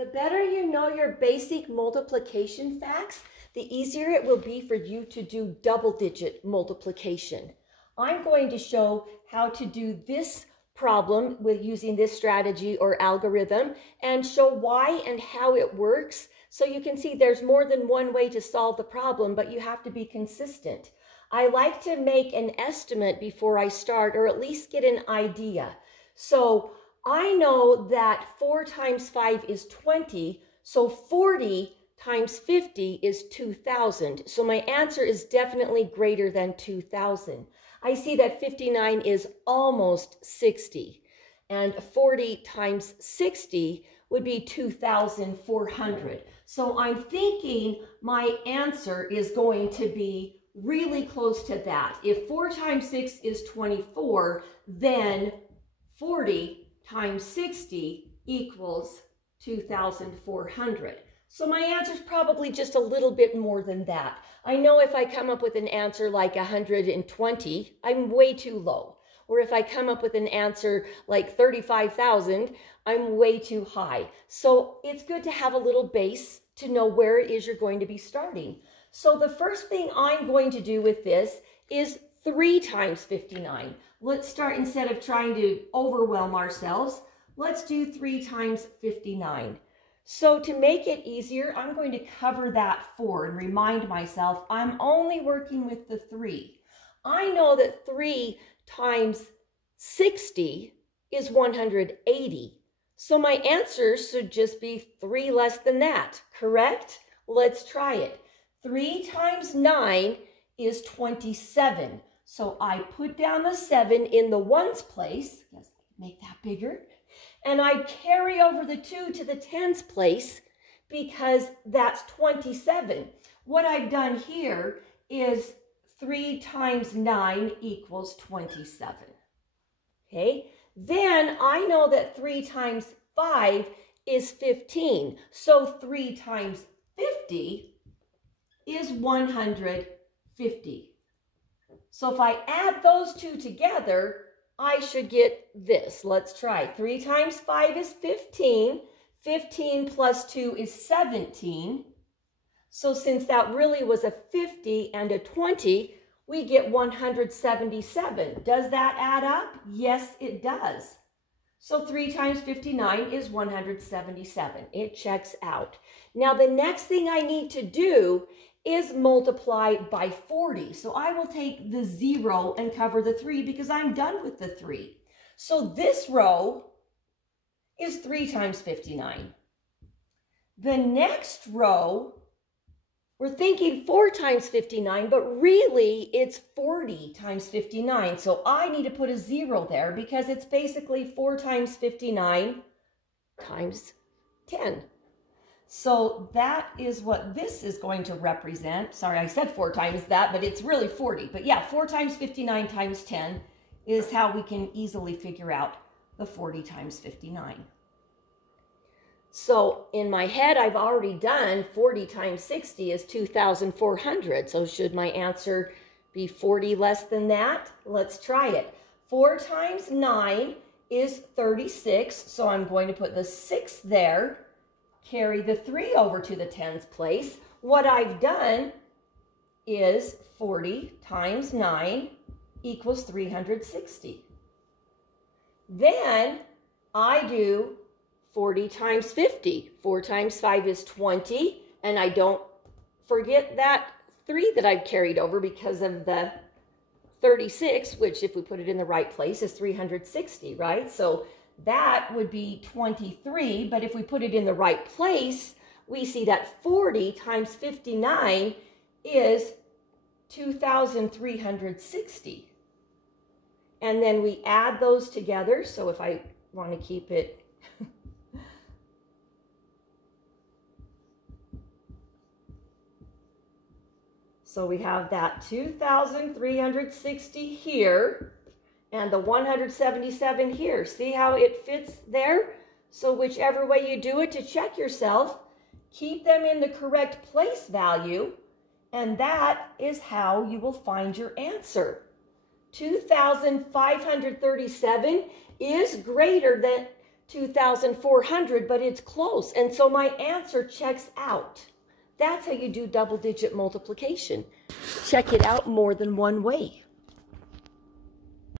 The better you know your basic multiplication facts, the easier it will be for you to do double-digit multiplication. I'm going to show how to do this problem with using this strategy or algorithm and show why and how it works. So you can see there's more than one way to solve the problem, but you have to be consistent. I like to make an estimate before I start, or at least get an idea. So I know that 4 times 5 is 20, so 40 times 50 is 2,000. So my answer is definitely greater than 2,000. I see that 59 is almost 60, and 40 times 60 would be 2,400. So I'm thinking my answer is going to be really close to that. If 4 times 6 is 24, then 40 times 60 equals 2,400. So my answer is probably just a little bit more than that. I know if I come up with an answer like 120, I'm way too low. Or if I come up with an answer like 35,000, I'm way too high. So it's good to have a little base to know where it is you're going to be starting. So the first thing I'm going to do with this is 3 times 59. Let's start, instead of trying to overwhelm ourselves, let's do 3 times 59. So to make it easier, I'm going to cover that 4 and remind myself I'm only working with the 3. I know that 3 times 60 is 180. So my answer should just be 3 less than that, correct? Let's try it. 3 times 9 is 27. So I put down the 7 in the ones place. Yes, make that bigger. And I carry over the 2 to the tens place because that's 27. What I've done here is 3 times 9 equals 27. Okay, then I know that 3 times 5 is 15. So 3 times 50 is 150. So if I add those two together, I should get this. Let's try. 3 times 5 is 15. 15 plus 2 is 17. So since that really was a 50 and a 20, we get 177. Does that add up? Yes, it does. So 3 times 59 is 177. It checks out. Now the next thing I need to do is multiply by 40. So I will take the 0 and cover the 3 because I'm done with the 3. So this row is 3 times 59. The next row, we're thinking 4 times 59, but really it's 40 times 59. So I need to put a 0 there because it's basically 4 times 59 times 10. So that is what this is going to represent. Sorry, I said 4 times that, but it's really 40. But yeah, 4 times 59 times 10 is how we can easily figure out the 40 times 59. So in my head, I've already done 40 times 60 is 2,400. So should my answer be 40 less than that? Let's try it. 4 times 9 is 36. So I'm going to put the 6 there. Carry the 3 over to the tens place. What I've done is 40 times 9 equals 360. Then I do 40 times 50. 4 times 5 is 20. And I don't forget that 3 that I've carried over because of the 36, which if we put it in the right place is 360, right? So that would be 23, but if we put it in the right place, we see that 40 times 59 is 2,360. And then we add those together. So if I want to keep it so we have that 2,360 here. And the 177 here. See how it fits there? So whichever way you do it to check yourself, keep them in the correct place value, and that is how you will find your answer. 2,537 is greater than 2,400, but it's close. And so my answer checks out. That's how you do double-digit multiplication. Check it out more than one way.